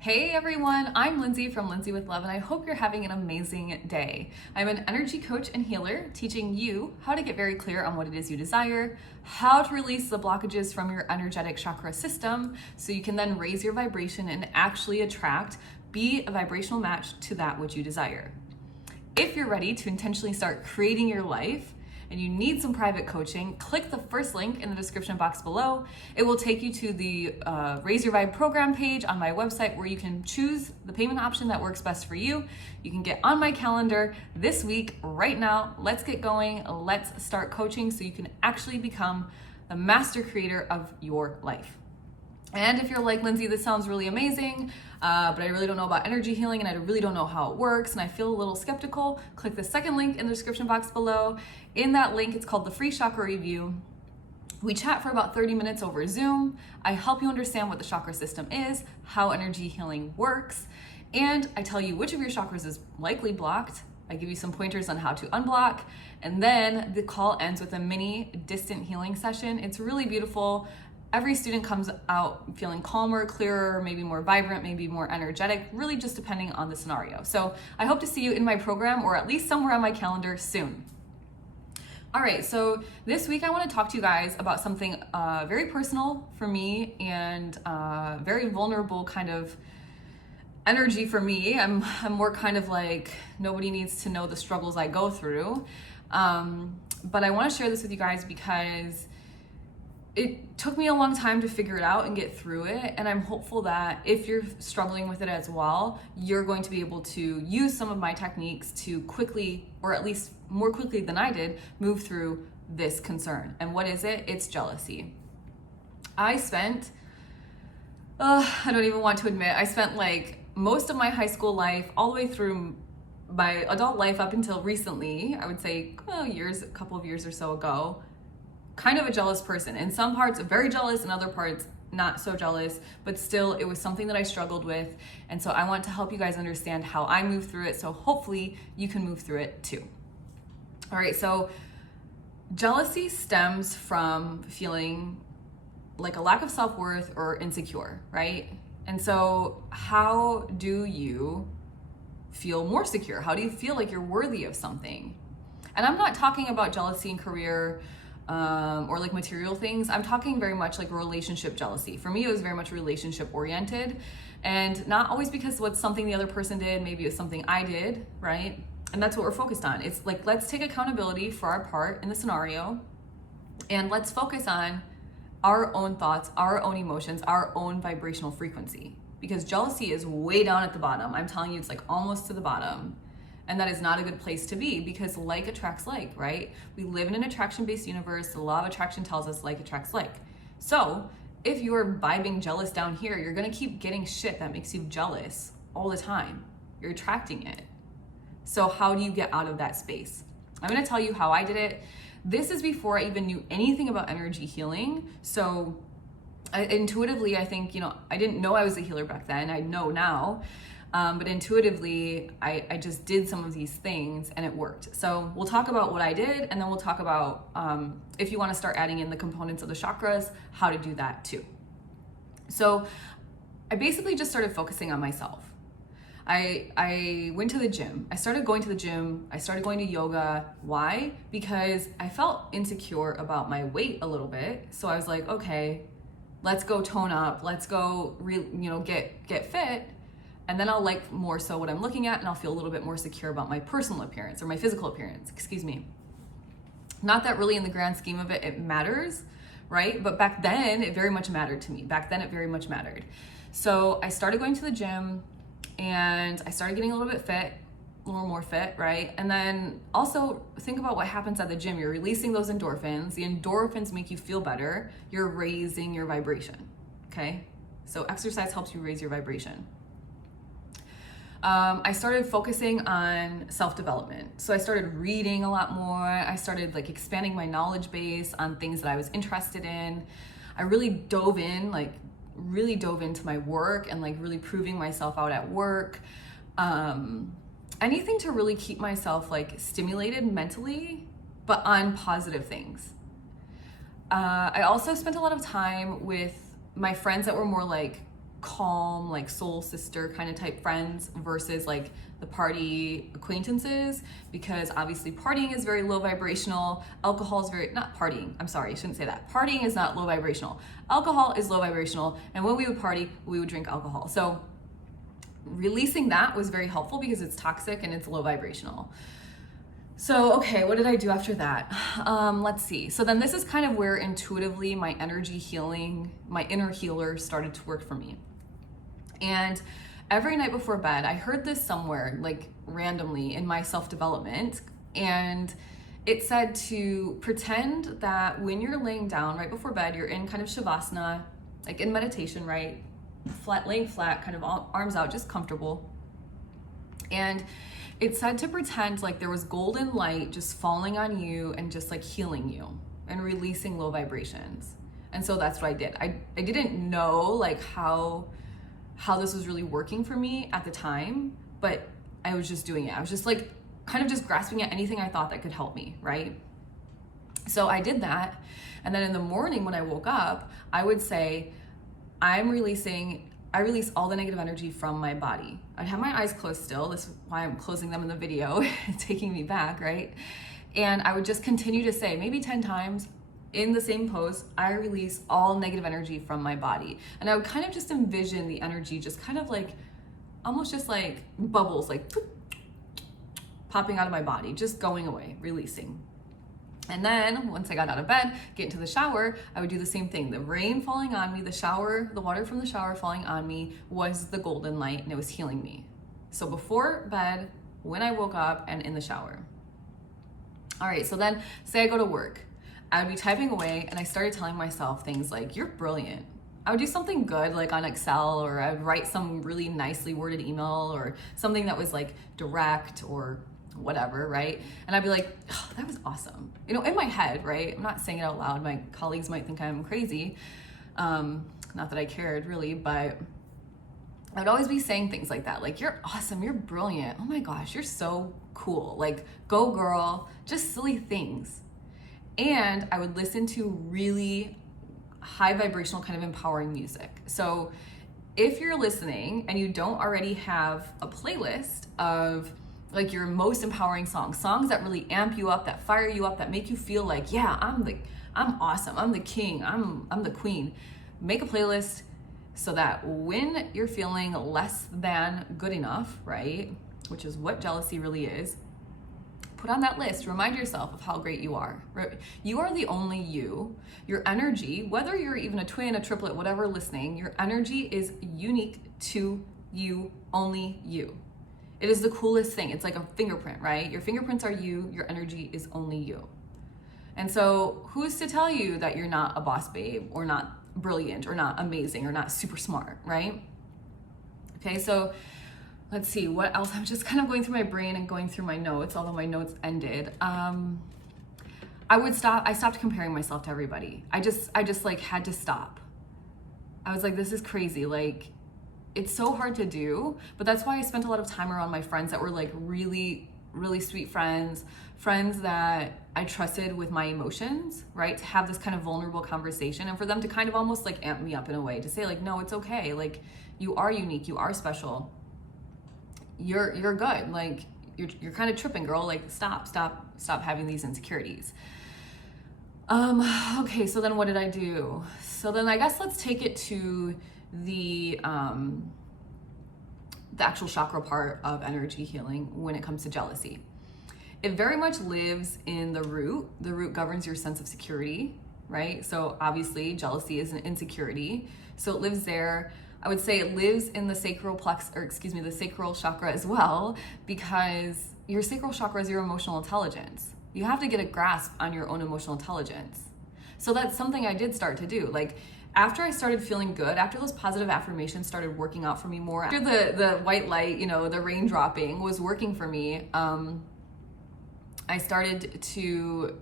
Hey everyone, I'm Lindsay from Lindsay with Love, and I hope you're having an amazing day. I'm an energy coach and healer, teaching you how to get very clear on what it is you desire, how to release the blockages from your energetic chakra system so you can then raise your vibration and actually attract, be a vibrational match to that which you desire. If you're ready to intentionally start creating your life, and you need some private coaching, click the first link in the description box below. It will take you to the Raise Your Vibe program page on my website where you can choose the payment option that works best for you. You can get on my calendar this week, right now. Let's get going. Let's start coaching so you can actually become the master creator of your life. And if you're like, Lindsay, this sounds really amazing, but I really don't know about energy healing and I really don't know how it works and I feel a little skeptical, click the second link in the description box below. In that link, it's called the Free Chakra Review. We chat for about 30 minutes over Zoom. I help you understand what the chakra system is, how energy healing works, and I tell you which of your chakras is likely blocked. I give you some pointers on how to unblock, and then the call ends with a mini distant healing session. It's really beautiful. Every student comes out feeling calmer, clearer, maybe more vibrant, maybe more energetic, really just depending on the scenario. So I hope to see you in my program or at least somewhere on my calendar soon. All right, so this week I want to talk to you guys about something very personal for me and very vulnerable kind of energy for me. I'm more kind of like, nobody needs to know the struggles I go through. But I want to share this with you guys because it took me a long time to figure it out and get through it. And I'm hopeful that if you're struggling with it as well, you're going to be able to use some of my techniques to quickly, or at least more quickly than I did, move through this concern. And what is it? It's jealousy. I spent, I don't even want to admit, I spent like most of my high school life, all the way through my adult life up until recently, I would say a couple of years or so ago, kind of a jealous person. In some parts, very jealous, in other parts, not so jealous, but still, it was something that I struggled with. And so I want to help you guys understand how I move through it, so hopefully you can move through it too. All right, so jealousy stems from feeling like a lack of self-worth or insecure, right? And so how do you feel more secure? How do you feel like you're worthy of something? And I'm not talking about jealousy in career, or like material things. I'm talking very much like relationship jealousy. For me, it was very much relationship oriented, and not always because what's something the other person did, maybe it's something I did, right? And that's what we're focused on. It's like, let's take accountability for our part in the scenario, and let's focus on our own thoughts, our own emotions, our own vibrational frequency. Because jealousy is way down at the bottom. I'm telling you, it's like almost to the bottom. And that is not a good place to be because like attracts like, right? We live in an attraction-based universe. The law of attraction tells us like attracts like. So if you're vibing jealous down here, you're gonna keep getting shit that makes you jealous all the time. You're attracting it. So how do you get out of that space? I'm gonna tell you how I did it. This is before I even knew anything about energy healing. So intuitively, I think, I didn't know I was a healer back then. I know now. But intuitively, I just did some of these things and it worked. So we'll talk about what I did, and then we'll talk about if you want to start adding in the components of the chakras, how to do that too. So I basically just started focusing on myself. I went to the gym. I started going to the gym. I started going to yoga. Why? Because I felt insecure about my weight a little bit. So I was like, okay, let's go tone up. Let's go, get fit. And then I'll like more so what I'm looking at, and I'll feel a little bit more secure about my personal appearance or my physical appearance, excuse me. Not that really in the grand scheme of it, it matters, right? But back then it very much mattered to me. Back then it very much mattered. So I started going to the gym and I started getting a little bit fit, a little more fit, right? And then also think about what happens at the gym. You're releasing those endorphins. The endorphins make you feel better. You're raising your vibration, okay? So exercise helps you raise your vibration. I started focusing on self-development. So I started reading a lot more. I started like expanding my knowledge base on things that I was interested in. I really dove into my work and like really proving myself out at work. Anything to really keep myself like stimulated mentally, but on positive things. I also spent a lot of time with my friends that were more like calm, like soul sister kind of type friends versus like the party acquaintances, because obviously partying is very low vibrational. Alcohol is very, not partying, I'm sorry, I shouldn't say that. Partying is not low vibrational. Alcohol is low vibrational, and when we would party, we would drink alcohol. So releasing that was very helpful because it's toxic and it's low vibrational. So, okay, what did I do after that? Let's see. So then this is kind of where intuitively my energy healing, my inner healer started to work for me. And every night before bed, I heard this somewhere, like randomly in my self-development, and it said to pretend that when you're laying down right before bed, you're in kind of shavasana, like in meditation, right? Laying flat, kind of arms out, just comfortable. And it said to pretend like there was golden light just falling on you and just like healing you and releasing low vibrations. And so that's what I did. I didn't know like how this was really working for me at the time, but I was just doing it. I was just like kind of just grasping at anything I thought that could help me, right? So I did that. And then in the morning when I woke up, I would say, I release all the negative energy from my body. I'd have my eyes closed still. This is why I'm closing them in the video, taking me back, right? And I would just continue to say, maybe 10 times in the same pose, I release all negative energy from my body. And I would kind of just envision the energy just kind of like, almost just like bubbles, like popping out of my body, just going away, releasing. And then once I got out of bed, get into the shower, I would do the same thing. The rain falling on me, the water from the shower falling on me was the golden light, and it was healing me. So before bed, when I woke up, and in the shower. All right, so then say I go to work. I would be typing away and I started telling myself things like, you're brilliant. I would do something good like on Excel, or I would write some really nicely worded email or something that was like direct or whatever, right? And I'd be like, oh, that was awesome. You know, in my head, right? I'm not saying it out loud. My colleagues might think I'm crazy. Not that I cared really, but I would always be saying things like that. Like, you're awesome, you're brilliant. Oh my gosh, you're so cool. Like, go girl, just silly things. And I would listen to really high vibrational kind of empowering music. So if you're listening and you don't already have a playlist of like your most empowering songs that really amp you up, that fire you up, that make you feel like, yeah, I'm awesome, I'm the king, I'm the queen. Make a playlist so that when you're feeling less than good enough, right, which is what jealousy really is, put on that list, remind yourself of how great you are. You are the only you. Your energy, whether you're even a twin, a triplet, whatever listening, your energy is unique to you, only you. It is the coolest thing. It's like a fingerprint, right? Your fingerprints are you, your energy is only you. And so who's to tell you that you're not a boss babe or not brilliant or not amazing or not super smart, right? Okay, so let's see, what else? I'm just kind of going through my brain and going through my notes, although my notes ended. I stopped comparing myself to everybody. I just like had to stop. I was like, this is crazy. Like, it's so hard to do, but that's why I spent a lot of time around my friends that were like really, really sweet friends that I trusted with my emotions, right? To have this kind of vulnerable conversation and for them to kind of almost like amp me up in a way to say like, no, it's okay. Like, you are unique, you are special. You're good. Like, you're kind of tripping, girl. Like, stop having these insecurities. Okay, so then what did I do? So then I guess let's take it to the actual chakra part of energy healing when it comes to jealousy. It very much lives in the root. The root governs your sense of security, right? So obviously jealousy is an insecurity. So it lives there. I would say it lives in the the sacral chakra as well, because your sacral chakra is your emotional intelligence. You have to get a grasp on your own emotional intelligence. So that's something I did start to do. Like, after I started feeling good, after those positive affirmations started working out for me more, after the white light, the rain dropping was working for me, I started to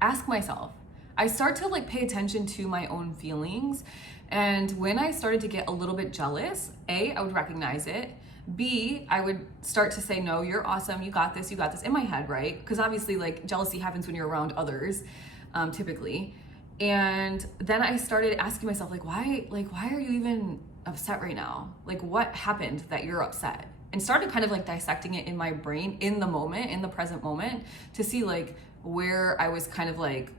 ask myself, I start to like pay attention to my own feelings. And when I started to get a little bit jealous, A, I would recognize it. B, I would start to say, no, you're awesome, you got this in my head, right? Because obviously like jealousy happens when you're around others, typically. And then I started asking myself, why are you even upset right now? Like, what happened that you're upset? And started kind of like dissecting it in my brain in the moment, in the present moment, to see like where I was kind of like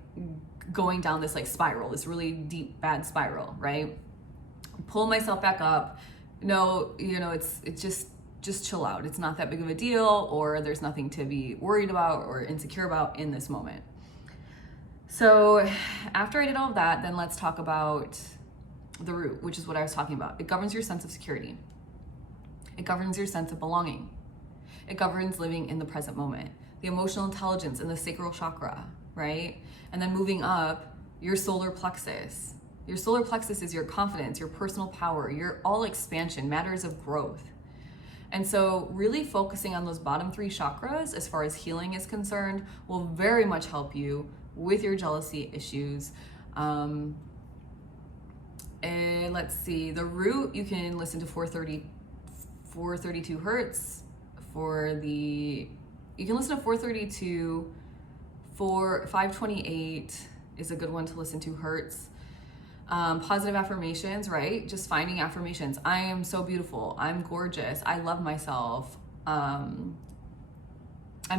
going down this like spiral, this really deep, bad spiral, right? Pull myself back up. No, you know, it's just chill out. It's not that big of a deal, or there's nothing to be worried about or insecure about in this moment. So after I did all of that, then let's talk about the root, which is what I was talking about. It governs your sense of security. It governs your sense of belonging. It governs living in the present moment, the emotional intelligence and the sacral chakra, right? And then moving up, your solar plexus. Your solar plexus is your confidence, your personal power, your all expansion, matters of growth. And so really focusing on those bottom 3 chakras as far as healing is concerned will very much help you with your jealousy issues. And let's see, the root, you can listen to 432 hertz you can listen to 432, 528 is a good one to listen to, hertz. Positive affirmations, right? Just finding affirmations. I am so beautiful. I'm gorgeous. I love myself. I'm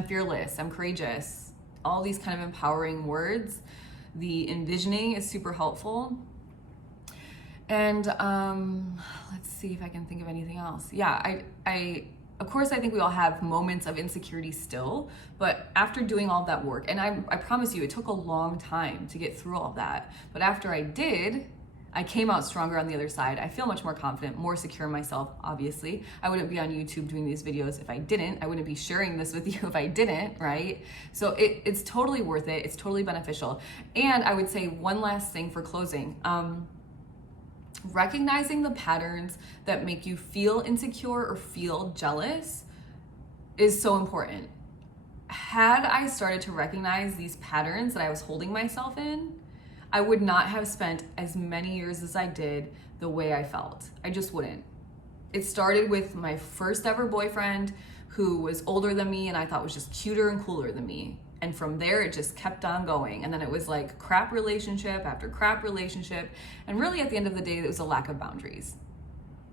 fearless. I'm courageous. All these kind of empowering words. The envisioning is super helpful. And let's see if I can think of anything else. Yeah, of course, I think we all have moments of insecurity still, but after doing all that work, and I promise you, it took a long time to get through all that, but after I did, I came out stronger on the other side. I feel much more confident, more secure in myself, obviously. I wouldn't be on YouTube doing these videos if I didn't. I wouldn't be sharing this with you if I didn't, right? So it's totally worth it. It's totally beneficial. And I would say one last thing for closing. Recognizing the patterns that make you feel insecure or feel jealous is so important. Had I started to recognize these patterns that I was holding myself in, I would not have spent as many years as I did the way I felt. I just wouldn't. It started with my first ever boyfriend who was older than me and I thought was just cuter and cooler than me. And from there, it just kept on going. And then it was like crap relationship after crap relationship. And really at the end of the day, it was a lack of boundaries.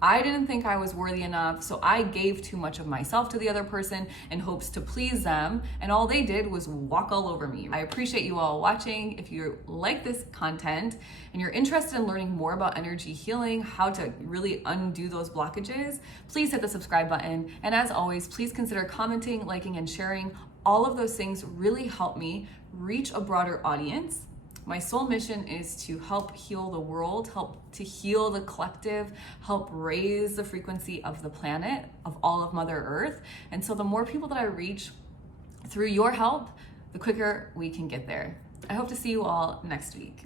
I didn't think I was worthy enough, so I gave too much of myself to the other person in hopes to please them, and all they did was walk all over me. I appreciate you all watching. If you like this content and you're interested in learning more about energy healing, how to really undo those blockages, please hit the subscribe button. And as always, please consider commenting, liking, and sharing. All of those things really help me reach a broader audience. My sole mission is to help heal the world, help to heal the collective, help raise the frequency of the planet, of all of Mother Earth. And so the more people that I reach through your help, the quicker we can get there. I hope to see you all next week.